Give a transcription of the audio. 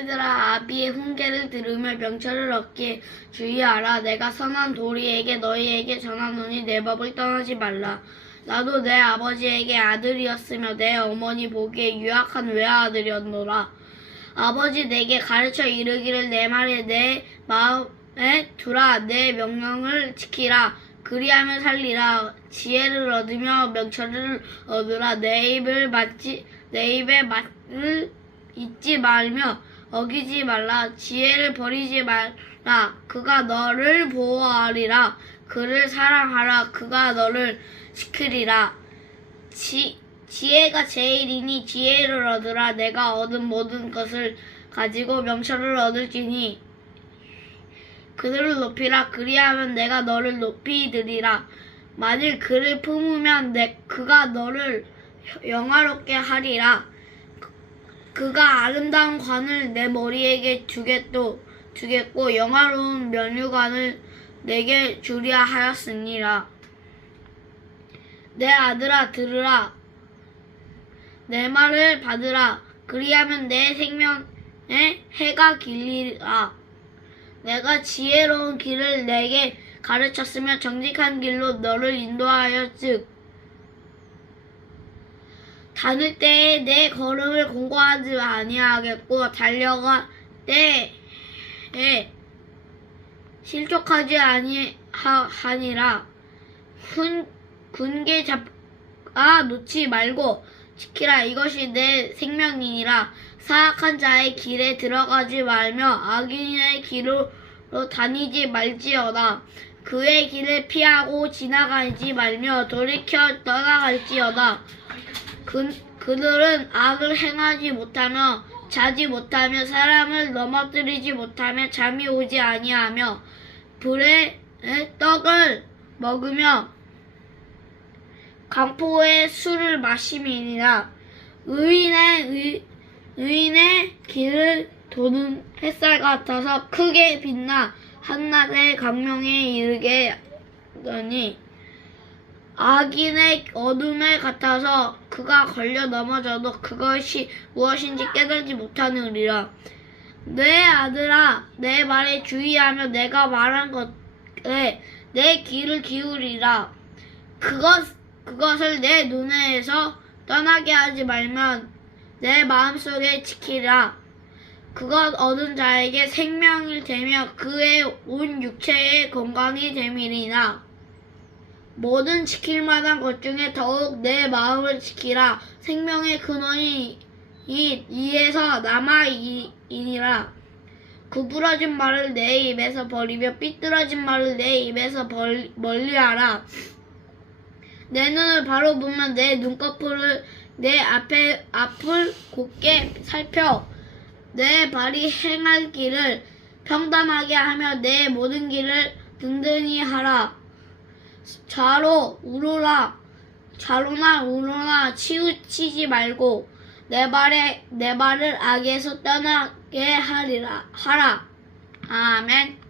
아들들아 아비의 훈계를 들으며 명철을 얻게 주의하라 내가 선한 도리에게 너희에게 전하노니 내 법을 떠나지 말라 나도 내 아버지에게 아들이었으며 내 어머니 보기에 유약한 외아들이었노라 아버지 내게 가르쳐 이르기를 내 말에 내 마음에 두라 내 명령을 지키라 그리하면 살리라 지혜를 얻으며 명철을 얻으라 내 입을 맞지 내 입에 말을 잊지 말며 어기지 말라. 지혜를 버리지 말라. 그가 너를 보호하리라. 그를 사랑하라. 그가 너를 지키리라. 지, 지혜가 제일이니 지혜를 얻으라. 내가 얻은 모든 것을 가지고 명철을 얻을지니 그들을 높이라. 그리하면 내가 너를 높이 들이라. 만일 그를 품으면 내 그가 너를 영화롭게 하리라 그가 아름다운 관을 내 머리에게 주겠도 주겠고 영화로운 면류관을 내게 주리야 하였으니라. 내 아들아 들으라. 내 말을 받으라. 그리하면 내 생명에 해가 길리라. 내가 지혜로운 길을 내게 가르쳤으며 정직한 길로 너를 인도하였즉 다닐 때에 내 걸음을 공고하지 아니하겠고 달려갈 때에 실족하지 아니하니라. 훈 군계 잡아 놓지 말고 지키라. 이것이 내 생명이니라. 사악한 자의 길에 들어가지 말며 악인의 길로 다니지 말지어다. 그의 길을 피하고 지나가지 말며 돌이켜 떠나갈지어다 그, 그들은 악을 행하지 못하며 자지 못하며 사람을 넘어뜨리지 못하며 잠이 오지 아니하며 불에 떡을 먹으며 강포의 술을 마심이니라. 의인의 의, 의인의 길을 도는 햇살 같아서 크게 빛나 한낮의 강명에 이르게 하더니 악인의 어둠에 같아서 그가 걸려 넘어져도 그것이 무엇인지 깨달지 못하느니라. 내 아들아, 내 말에 주의하며 내가 말한 것에 내 귀를 기울이라. 그것, 그것을 내 눈에서 떠나게 하지 말면 내 마음속에 지키라. 그것 얻은 자에게 생명이 되며 그의 온 육체의 건강이 됨이니라. 모든 지킬 만한 것 중에 더욱 내 마음을 지키라. 생명의 근원이 이 이에서 남아 이- 이니라. 구부러진 말을 내 입에서 버리며 삐뚤어진 말을 내 입에서 벌, 멀리하라. 내 눈을 바로 보면 내 눈꺼풀을 내 앞에 앞을 곧게 살펴 내 발이 행할 길을 평담하게 하며 내 모든 길을 든든히 하라. 좌로 우로라. 좌로나 우로나 치우치지 말고 내 발에 내 발을 악에서 떠나게 하리라 하라. 아멘